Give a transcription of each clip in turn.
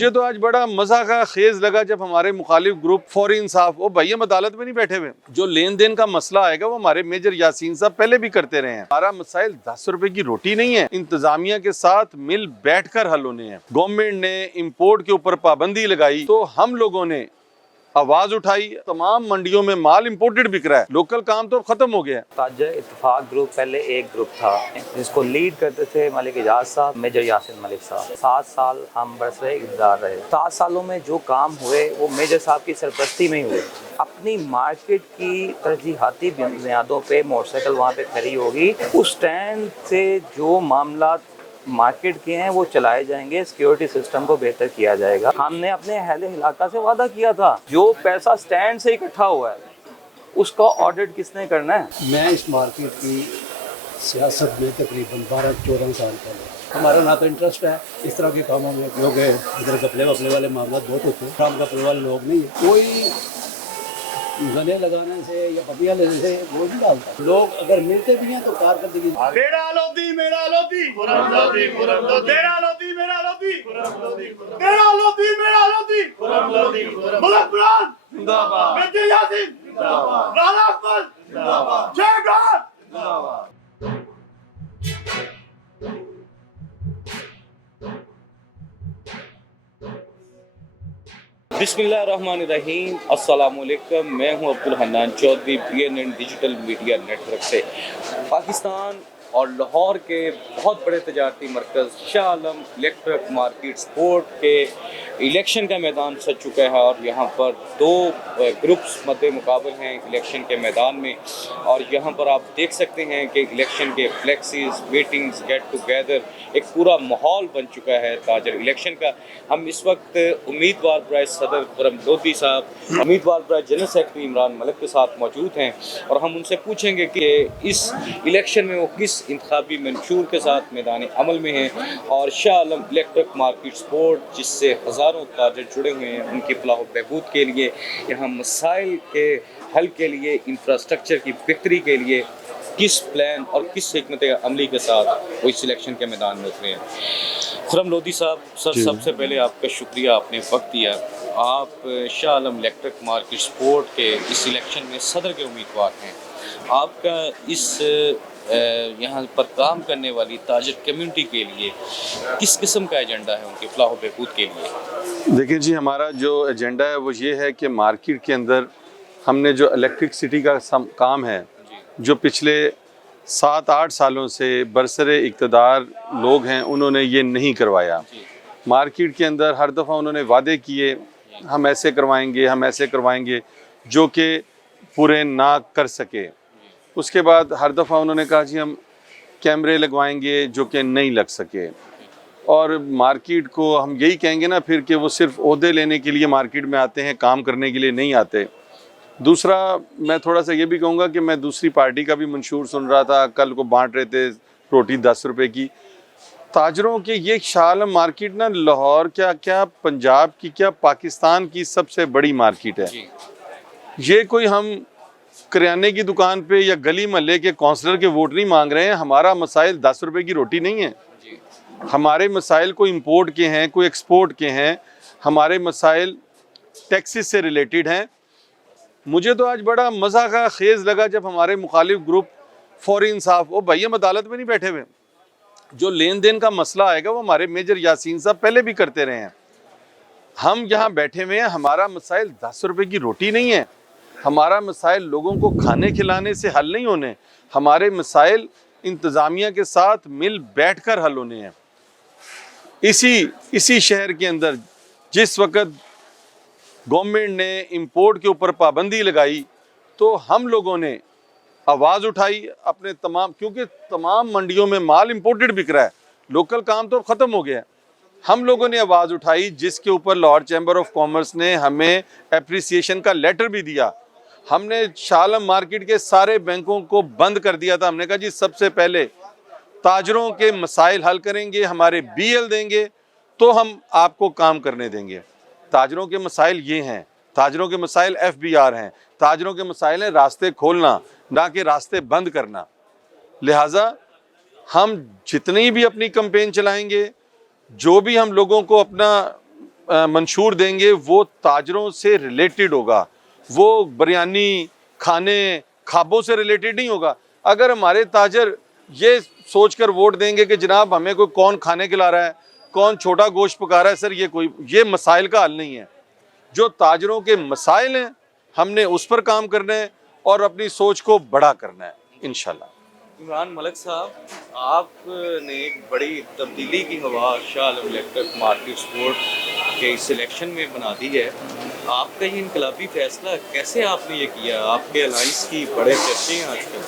मुझे तो आज बड़ा मजा का खेज लगा जब हमारे मुखालिफ ग्रुप फौरी इंसाफ, वो भाई हम अदालत में नहीं बैठे हुए, जो लेन देन का मसला आएगा वो हमारे मेजर यासीन साहब पहले भी करते रहे हैं। हमारा मसाइल 10 रुपए की रोटी नहीं है, इंतजामिया के साथ मिल बैठकर हल होने हैं। गवर्नमेंट ने इम्पोर्ट के ऊपर पाबंदी लगाई तो हम लोगों ने आवाज उठाई। तमाम मंडियों में माल इंपोर्टेड बिक रहा है, लोकल काम तो खत्म हो गया। ताजर इत्तेफाक ग्रुप पहले एक ग्रुप था जिसको लीड करते थे मलिक एजाज साहब, मेजर यासिन मलिक साहब। 7 साल हम बरसरे इक़्तिदार रहे। 7 सालों में जो काम हुए वो मेजर साहब की सरपरस्ती में ही हुए। अपनी मार्केट की तरजीहाती बुनियादों पे मोटरसाइकिल वहाँ पे खड़ी होगी, उस स्टैंड से जो मामला मार्केट के हैं वो चलाए जाएंगे, सिक्योरिटी सिस्टम को बेहतर किया जाएगा। हमने अपने अहले इलाका से वादा किया था, जो पैसा स्टैंड से इकट्ठा हुआ है उसका ऑडिट किसने करना है। मैं इस मार्केट की सियासत में तकरीबन 12-14 साल पहले, हमारा ना तो इंटरेस्ट है इस तरह के कामों में, क्योंकि इधर कपड़े वपड़े वाले मामला बहुत होते हैं, काम कपड़े वाले लोग नहीं है। कोई गले लगाने से या पपिया लेने से वो नहीं डालता। लोग अगर मिलते भी हैं तो कारकर्दगी तेरा लोधी मेरा लोधी तेरा लोधी मेरा लोधी तेरा लोधी मेरा लोधी मुल्क बुलंद जिंदाबाद, मेजर यासीन जिंदाबाद, राणा अकबर जिंदाबाद, जय गॉड जिंदाबाद। बिस्मिल्लाहिर्रहमानिर्रहीम, अस्सलामुअलैकुम। मैं हूं Abdul Hannan Chaudhry, BNN digital media network से। पाकिस्तान और लाहौर के बहुत बड़े तजारती मरकज़ Shah Alam electric market sport के इलेक्शन का मैदान सज चुका है और यहाँ पर 2 ग्रुप्स मद्दे मुकाबल हैं इलेक्शन के मैदान में। और यहाँ पर आप देख सकते हैं कि इलेक्शन के फ्लेक्सीज, मीटिंग्स, गेट टुगेदर, एक पूरा माहौल बन चुका है ताजर इलेक्शन का। हम इस वक्त उम्मीदवार बराए सदर खुर्रम लोधी साहब, उम्मीदवार बराए जनरल सेक्रेटरी इमरान मलिक के साथ मौजूद हैं और हम उनसे पूछेंगे कि इस इलेक्शन में वो किस इंतखाबी मंशूर के साथ मैदान अमल में हैं और Shah Alam electric market sport जिससे हज़ारों ताजर जुड़े हुए हैं उनकी फलाह बहबूद के लिए, यहाँ मसाइल के हल के लिए, इंफ्रास्ट्रक्चर की बेहतरी के लिए किस प्लान और किस हिकमत अमली के साथ वो इस इलेक्शन के मैदान में उतरे हैं। खुर्रम लोधी साहब, सर सबसे पहले आपका शुक्रिया, आपने वक्त दिया। आप Shah Alam electric market sport के इस इलेक्शन में सदर के उम्मीदवार हैं। आपका इस यहाँ पर काम करने वाली ताजर कम्युनिटी के लिए किस किस्म का एजेंडा है उनके फलाह बहबूद के लिए? देखिए जी, हमारा जो एजेंडा है वो ये है कि मार्केट के अंदर हमने जो इलेक्ट्रिसिटी का काम है, जो पिछले 7-8 सालों से बरसरे इक़्तिदार लोग हैं उन्होंने ये नहीं करवाया। मार्केट के अंदर हर दफ़ा उन्होंने वादे किए, हम ऐसे करवाएंगे, हम ऐसे करवाएंगे, जो कि पूरे ना कर सके। उसके बाद हर दफ़ा उन्होंने कहा जी हम कैमरे लगवाएंगे, जो कि नहीं लग सके। और मार्केट को हम यही कहेंगे ना फिर कि वो सिर्फ ओहदे लेने के लिए मार्केट में आते हैं, काम करने के लिए नहीं आते। दूसरा, मैं थोड़ा सा ये भी कहूँगा कि मैं दूसरी पार्टी का भी मंशूर सुन रहा था, कल को बांट रहे थे रोटी 10 रुपए की। ताजरों के ये शाह आलम मार्केट ना लाहौर क्या पंजाब की क्या पाकिस्तान की सबसे बड़ी मार्केट है। ये कोई हम करियाने की दुकान पे या गली महल्ले के काउंसलर के वोट नहीं मांग रहे हैं। हमारा मसाइल 10 रुपए की रोटी नहीं है। हमारे मसाइल कोई इंपोर्ट के हैं, कोई एक्सपोर्ट के हैं। हमारे मसाइल टैक्सेस से रिलेटेड हैं। मुझे तो आज बड़ा मज़ा का खेज लगा जब हमारे मुखालिफ ग्रुप फौरी इंसाफ, वो भाई हम अदालत में नहीं बैठे हुए, जो लेन देन का मसला आएगा वो हमारे मेजर यासीन साहब पहले भी करते रहे हैं। हम यहाँ बैठे हुए हैं, हमारा मसाइल 10 रुपए की रोटी नहीं है। हमारा मसाइल लोगों को खाने खिलाने से हल नहीं होने, हमारे मसाइल इंतज़ामिया के साथ मिल बैठकर हल होने हैं। इसी शहर के अंदर जिस वक़्त गवर्नमेंट ने इंपोर्ट के ऊपर पाबंदी लगाई तो हम लोगों ने आवाज़ उठाई अपने क्योंकि तमाम मंडियों में माल इंपोर्टेड बिक रहा है, लोकल काम तो ख़त्म हो गया। हम लोगों ने आवाज़ उठाई, जिसके ऊपर लाहौर चैम्बर ऑफ कॉमर्स ने हमें एप्रिसिएशन का लेटर भी दिया। हमने शाह आलम मार्केट के सारे बैंकों को बंद कर दिया था। हमने कहा जी सबसे पहले ताजरों के मसाइल हल करेंगे, हमारे BL देंगे तो हम आपको काम करने देंगे। ताजरों के मसाइल ये हैं, ताजरों के मसाइल FBR हैं, ताजरों के मसाइल हैं रास्ते खोलना, ना कि रास्ते बंद करना। लिहाजा हम जितनी भी अपनी कैंपेन चलाएंगे, जो भी हम लोगों को अपना منشور دیں گے وہ تاجروں سے ریلیٹڈ ہوگا، وہ بریانی کھانے خوابوں سے ریلیٹڈ نہیں ہوگا۔ اگر ہمارے تاجر یہ سوچ کر ووٹ دیں گے کہ جناب ہمیں کوئی کون کھانے کھلا رہا ہے، کون چھوٹا گوشت پکا رہا ہے، سر یہ مسائل کا حل نہیں ہے۔ جو تاجروں کے مسائل ہیں ہم نے اس پر کام کرنا ہے اور اپنی سوچ کو بڑا کرنا ہے انشاءاللہ۔ عمران ملک صاحب، آپ نے ایک بڑی تبدیلی کی ہوا شاہ عالم الیکٹرک مارکیٹ سپورٹ کے اس الیکشن میں بنا دی ہے۔ آپ کا یہ انقلابی فیصلہ کیسے آپ نے یہ کیا؟ آپ کے الائنس کی بڑے چرچے ہیں آج کل۔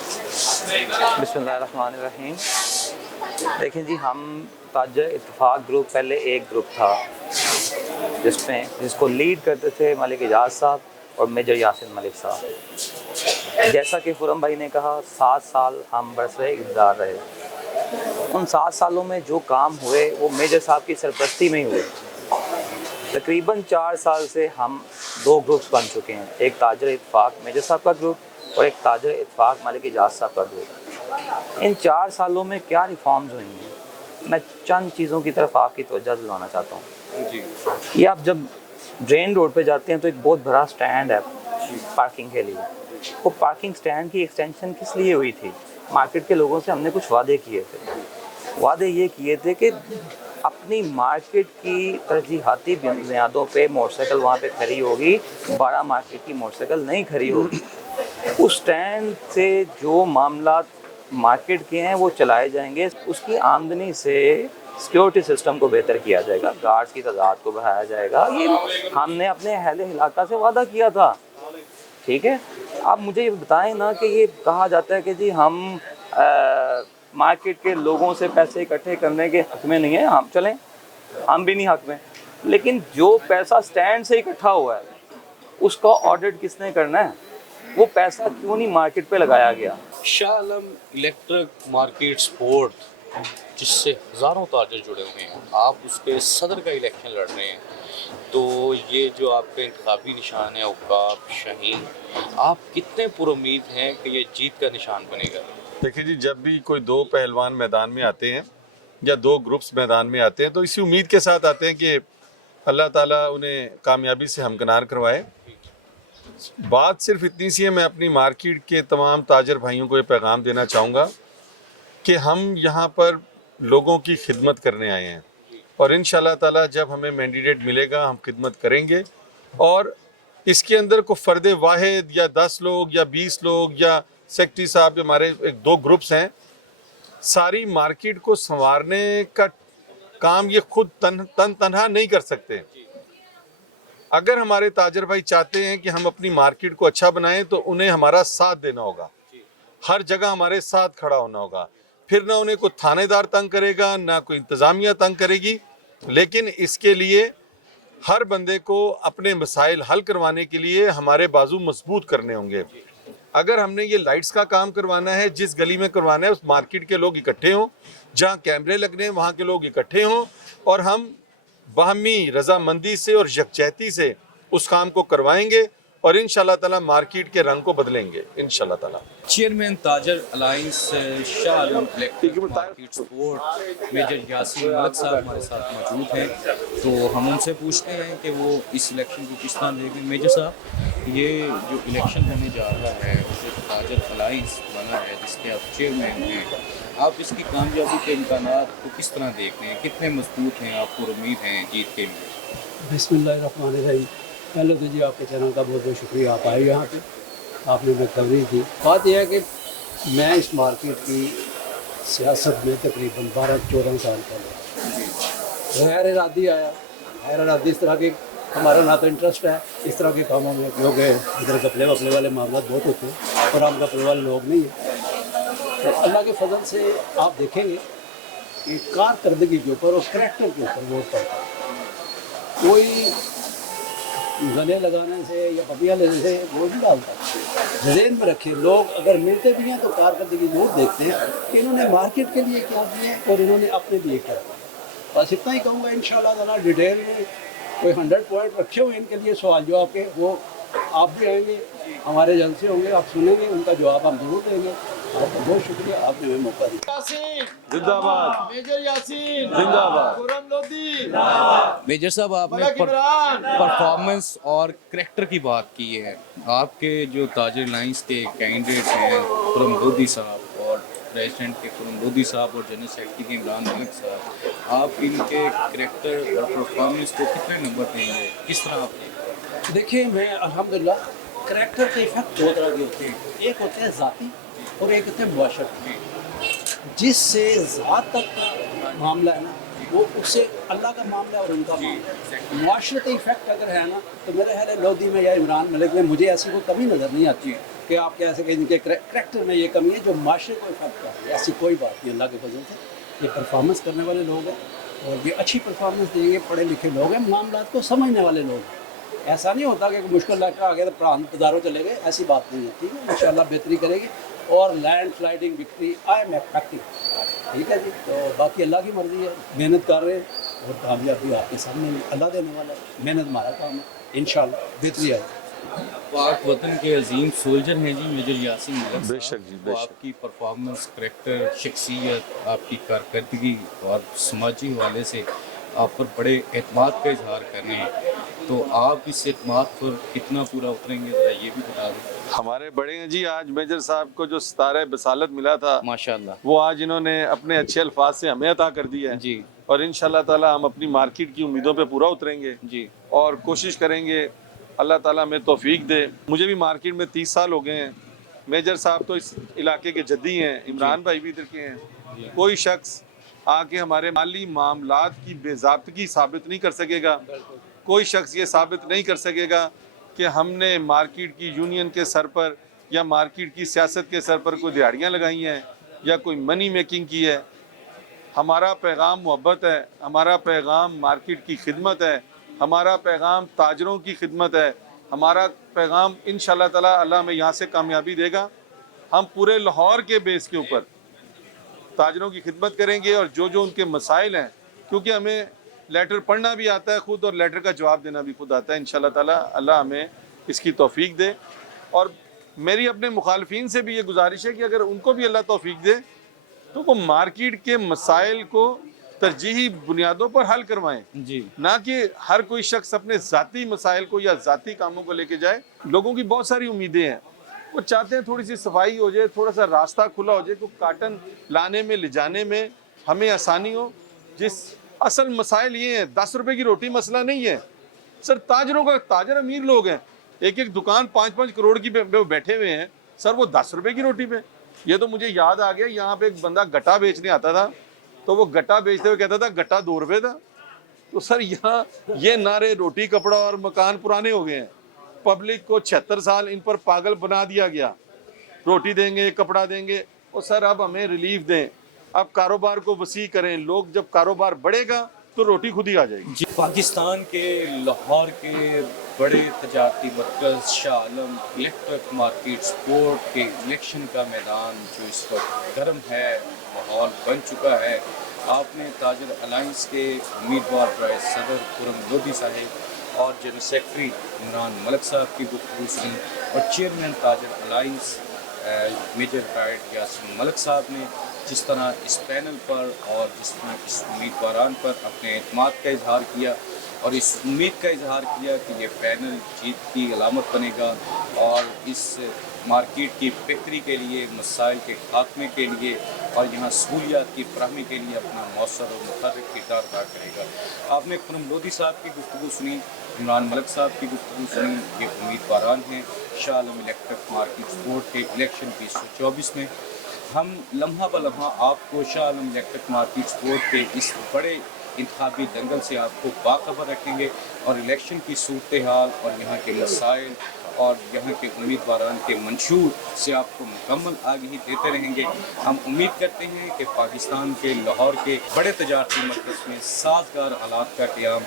بسم اللہ الرحمن الرحیم۔ دیکھیں جی، ہم تاجر اتفاق گروپ پہلے ایک گروپ تھا جس کو لیڈ کرتے تھے ملک اعجاز صاحب اور میجر یاسین ملک صاحب۔ جیسا کہ خرم بھائی نے کہا، 7 سال ہم برسر اقتدار رہے۔ ان 7 سالوں میں جو کام ہوئے وہ میجر صاحب کی سرپرستی میں ہی ہوئے۔ تقریباً 4 سال سے ہم 2 گروپس بن چکے ہیں، ایک تاجر اتفاق میجر صاحب کا گروپ اور ایک تاجر اتفاق ملک اعجاز صاحب کا گروپ۔ ان 4 سالوں میں کیا ریفارمز ہوئی ہیں، میں چند چیزوں کی طرف آپ کی توجہ دلانا چاہتا ہوں۔ جی، یہ آپ جب ڈرین روڈ پہ جاتے ہیں تو ایک بہت بڑا سٹینڈ ہے پارکنگ کے لیے۔ وہ پارکنگ سٹینڈ کی ایکسٹینشن کس لیے ہوئی تھی؟ مارکیٹ کے لوگوں سے ہم نے کچھ وعدے کیے تھے۔ وعدے یہ کیے تھے کہ اپنی مارکیٹ کی ترجیحاتی بنیادوں پہ موٹر سائیکل وہاں پہ کھڑی ہوگی، 12 مارکیٹ کی موٹر سائیکل نہیں کھڑی ہوگی۔ اس سٹینڈ سے جو معاملات مارکیٹ کے ہیں وہ چلائے جائیں گے، اس کی آمدنی سے سیکیورٹی سسٹم کو بہتر کیا جائے گا، گارڈز کی تعداد کو بڑھایا جائے گا۔ یہ ہم نے اپنے اہل علاقہ سے وعدہ کیا تھا، ٹھیک ہے؟ آپ مجھے یہ بتائیں نا کہ یہ کہا جاتا ہے کہ جی ہم مارکیٹ کے لوگوں سے پیسے اکٹھے کرنے کے حق میں نہیں ہیں، ہم چلیں، ہم بھی نہیں حق میں، لیکن جو پیسہ سٹینڈ سے اکٹھا ہوا ہے اس کا آڈٹ کس نے کرنا ہے؟ وہ پیسہ کیوں نہیں مارکیٹ پہ لگایا گیا؟ شاہ عالم الیکٹرک مارکیٹ سپورٹ جس سے ہزاروں تاجر جڑے ہوئے ہیں، آپ اس کے صدر کا الیکشن لڑ رہے ہیں، تو یہ جو آپ کا انتخابی نشان ہے عقاب شاہین، آپ کتنے پر امید ہیں کہ یہ جیت کا نشان بنے گا؟ دیکھیں جی، جب بھی کوئی 2 پہلوان میدان میں آتے ہیں یا 2 گروپس میدان میں آتے ہیں تو اسی امید کے ساتھ آتے ہیں کہ اللہ تعالیٰ انہیں کامیابی سے ہمکنار کروائے۔ بات صرف اتنی سی ہے، میں اپنی مارکیٹ کے تمام تاجر بھائیوں کو یہ پیغام دینا چاہوں گا کہ ہم یہاں پر لوگوں کی خدمت کرنے آئے ہیں، اور انشاءاللہ تعالیٰ جب ہمیں مینڈیٹ ملے گا ہم خدمت کریں گے، اور اس کے اندر کوئی فرد واحد یا 10 لوگ یا 20 لوگ یا سیکٹری صاحب، ہمارے 2 گروپس ہیں، ساری مارکیٹ کو سنوارنے کا کام یہ خود تنہا نہیں کر سکتے۔ اگر ہمارے تاجر بھائی چاہتے ہیں کہ ہم اپنی مارکیٹ کو اچھا بنائیں تو انہیں ہمارا ساتھ دینا ہوگا، ہر جگہ ہمارے ساتھ کھڑا ہونا ہوگا۔ پھر نہ انہیں کوئی تھانے دار تنگ کرے گا، نہ کوئی انتظامیہ تنگ کرے گی، لیکن اس کے لیے ہر بندے کو اپنے مسائل حل کروانے کے لیے ہمارے بازو مضبوط کرنے ہوں گے۔ اگر ہم نے یہ لائٹس کا کام کروانا ہے، جس گلی میں کروانا ہے اس مارکیٹ کے لوگ اکٹھے ہوں، جہاں کیمرے لگنے ہیں وہاں کے لوگ اکٹھے ہوں، اور ہم باہمی رضامندی سے اور یکجہتی سے اس کام کو کروائیں گے، اور انشاءاللہ تعالیٰ مارکیٹ کے رنگ کو بدلیں گے انشاءاللہ تعالیٰ۔ چیئرمین تاجر alliance Shah Alam electric market support major Yasin Malik صاحب ہمارے ساتھ موجود ہیں، تو ہم ان سے پوچھتے ہیں کہ وہ اس الیکشن کو کس طرح دیکھیں گے۔ میجر صاحب، یہ جو الیکشن ہونے جا رہا ہے جو تاجر الائنس بنا ہے جس کے آپ چیئرمین ہیں، آپ اس کی کامیابی کے امکانات کو کس طرح دیکھتے ہیں؟ کتنے مضبوط ہیں آپ پر امید ہیں جیت کے؟ بسم اللہ الرحمن الرحیم۔ پہلے تو جی آپ کے چینل کا بہت بہت شکریہ، آپ آئے یہاں پہ، آپ نے کوریج کی۔ بات یہ ہے کہ میں اس مارکیٹ کی سیاست میں تقریباً 12-14 سال پہلے غیر ارادی آیا۔ غیر ارادی اس طرح کے ہمارا نہ تو انٹرسٹ ہے اس طرح کے کاموں میں، کیونکہ ادھر کپڑے وپڑے والے معاملات بہت ہوتے ہیں اور ہم کپڑے والے لوگ نہیں ہیں۔ تو اللہ کے فضل سے آپ دیکھیں گے کہ کارکردگی کے اوپر اور کریکٹر کے اوپر ووٹ پڑتا ہے۔ کوئی گلے لگانے سے یا پپیا لینے سے ووٹ نہیں ڈالتا۔ ذہن میں رکھے، لوگ اگر ملتے بھی ہیں تو کارکردگی ضرور دیکھتے ہیں کہ انہوں نے مارکیٹ کے لیے کیا کیا اور انہوں نے اپنے لیے کیا کیا۔ بس اتنا ہی کہوں گا، انشاءاللہ تعالیٰ ڈیٹیل میں کوئی 100 پوائنٹ رکھے ہوئے ان کے لیے سوال جواب کے، وہ آپ بھی آئیں گے، ہمارے جلسے ہوں گے، آپ سنیں گے، ان کا جواب ہم ضرور دیں گے۔ आपका बहुत शुक्रिया, आपने हमें मौका दिया। यासीन जिंदाबाद, मेजर यासीन जिंदाबाद। खुरम लोधी मेजर साहब, आपने मलक इमरान परफॉर्मेंस और करैक्टर की बात की है। आपके जो ताजिर लाइंस के कैंडिडेट हैं खुरम लोधी साहब और प्रेसिडेंट के खुरम लोधी साहब और जनरल सेक्रेटरी के इमरान मलिक साहब, आप इनके करैक्टर और परफॉर्मेंस को कितने नंबर देंगे, किस तरह आप देंगे? देखिए, मैं अल्हम्दुलिल्लाह करैक्टर के इफेक्ट दो तरह के होते हैं, एक होते हैं ज़ाती और एक होते हैं मुआशरती। जिससे ज़ात तक मामला है ना, वो उससे अल्लाह का मामला है और उनका मामला है। मुआशरती इफेक्ट अगर है ना, तो मेरे ख्याल है लोधी में या इमरान मलिक में मुझे ऐसी कोई कमी नज़र नहीं आती कि आप कह सकें इनके करैक्टर में ये कमी है जो माशरे को इफेक्ट कर रही है। ऐसी कोई बात नहीं, अल्लाह के फजल से ये परफॉर्मेंस करने वाले लोग हैं और ये अच्छी परफॉर्मेंस देंगे, पढ़े लिखे लोग हैं, मामलात को समझने वाले लोग हैं। ऐसा नहीं होता कि मुश्किल लेटर आ गया तो पढ़ान बाजारों चले गए, ऐसी बात नहीं होती है। इंशाल्लाह बेहतरी करेगी और land sliding victory I am expecting. ठीक है जी, तो बाकी अल्लाह की मर्ज़ी है, मेहनत कर रहे हैं और कामयाबी आपके सामने अल्लाह देने वाला है। मेहनत हमारा काम है, इंशाल्लाह बेहतरी आएगी। पाक वतन के अजीम सोल्जर हैं जी मेजर यासीन मलिक बेशक साहब। जी, तो बेशक। आपकी परफॉर्मेंस, करैक्टर, शख्सियत, आपकी कारकर्दगी और समाजी हवाले से आप पर बड़े एतमाद का इजहार कर रहे हैं, तो आप इस एतमाद पर कितना पूरा उतरेंगे, ज़रा ये भी बता दें। हमारे बड़े हैं जी, आज मेजर साहब को जो सितारे बसालत मिला था माशाल्लाह वो आज इन्होंने अपने अच्छे अल्फाज से हमें अता कर दिया है जी और इंशाल्लाह ताला हम अपनी मार्केट की उम्मीदों पे पूरा उतरेंगे जी। और कोशिश करेंगे अल्लाह ताला हमें तौफीक दे। मुझे भी मार्केट में 30 साल हो गए हैं। मेजर साहब तो इस इलाके के जद्दी हैं, इमरान भाई भी इधर के हैं। कोई शख्स आके हमारे माली मामलात की बेज़ाब्तगी साबित नहीं कर सकेगा। कोई शख्स ये साबित नहीं कर सकेगा कि हमने मार्केट की यूनियन के सर पर या मार्केट की सियासत के सर पर कोई दिहाड़ियाँ लगाई हैं या कोई मनी मेकिंग की है। हमारा पैगाम मोहब्बत है, हमारा पैगाम मार्केट की खिदमत है, हमारा पैगाम ताजरों की खिदमत है, हमारा पैगाम इंशाल्लाह ताला अल्लाह हमें यहाँ से कामयाबी देगा। हम पूरे लाहौर के बेस के ऊपर ताजरों की खिदमत करेंगे और जो जो उनके मसाइल हैं, क्योंकि हमें लेटर पढ़ना भी आता है खुद और लेटर का जवाब देना भी खुद आता है। इंशाल्लाह ताला अल्लाह हमें इसकी तौफीक दे। और मेरी अपने मुखालफीन से भी ये गुजारिश है कि अगर उनको भी अल्लाह तौफीक दे तो वो मार्केट के मसाइल को तरजीही बुनियादों पर हल करवाएं, जी ना कि हर कोई शख्स अपने ज़ाती मसाइल को या ज़ाती कामों को लेके जाए। लोगों की बहुत सारी उम्मीदें हैं, वो चाहते हैं थोड़ी सी सफाई हो जाए, थोड़ा सा रास्ता खुला हो जाए, को काटन लाने में ले जाने में हमें आसानी हो। जिस असल मसाइल ये हैं, 10 रुपए की रोटी मसला नहीं है सर। ताजरों का, ताजर अमीर लोग हैं, एक एक दुकान 5-5 करोड़ की बैठे हुए हैं सर, वो 10 रुपए की रोटी पे। ये तो मुझे याद आ गया, यहाँ पे एक बंदा गट्टा बेचने आता था, तो वो गट्टा बेचते हुए कहता था गट्टा 2 रुपए था। तो सर यहाँ ये नारे रोटी कपड़ा और मकान पुराने हो गए हैं। पब्लिक को 76 साल इन पर पागल बना दिया गया, रोटी देंगे कपड़ा देंगे। और सर अब हमें रिलीफ दें, अब कारोबार को वसी करें। लोग जब कारोबार बढ़ेगा तो रोटी खुद ही आ जाएगी। जी। पाकिस्तान के लाहौर के बड़े तजारती मरकज़ Shah Alam electric market sport के इलेक्शन का मैदान जो इस वक्त गर्म है, माहौल बन चुका है। आपने ताजर अलायंस के उम्मीदवार राय सदर खुरम लोधी साहिब और जनरल सेक्रेटरी इमरान मलिक साहब की गुफ्तगू सुनी और चेयरमैन ताजर alliance major retired Yasin Malik साहब ने जिस तरह इस पैनल पर और जिस तरह इस उम्मीदवारान पर अपने एतमाद का इजहार किया और इस उम्मीद का इजहार किया कि ये पैनल जीत की अलामत बनेगा और इस मार्केट की बेहतरी के लिए, मसाइल के खात्मे के लिए और यहाँ सहूलियात की फराहमी के लिए अपना मौसर और मुतहर्रिक किरदार अदा करेगा। आपने खुरम लोधी साहब की गुफ्तगू सुनी, इमरान मलिक साहब की गुफ्तगू सुनी। ये उम्मीदवारान हैं Shah Alam electric market sport के इलेक्शन 2024 में। हम लम्हा ब लम्हा आपको Shah Alam electric market sport के इस बड़े इंतखाबी दंगल से आपको बाखबर रखेंगे और इलेक्शन की सूरत हाल और यहाँ के मसाइल और यहाँ के उम्मीदवारान के मंशूर से आपको मुकम्मल आगाही देते रहेंगे। हम उम्मीद करते हैं कि पाकिस्तान के लाहौर के बड़े तजारती मरकज़ में साजगार हालात का क़याम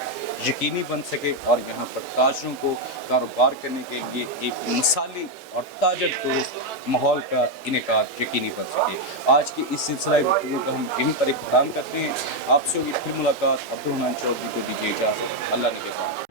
यकीनी बन सके और यहाँ पर ताजरों को कारोबार करने के लिए एक मिसाली और ताजर दोस्त माहौल का इनेकाद यकीनी बन सके। आज की इस सिलसिला गुफ्तगू का हम यहीं पर इख्तिताम करते हैं। आपसे होगी फिर मुलाकात। अब्दुल रहमान चौधरी को दीजिए इजाज़त। अल्लाह ने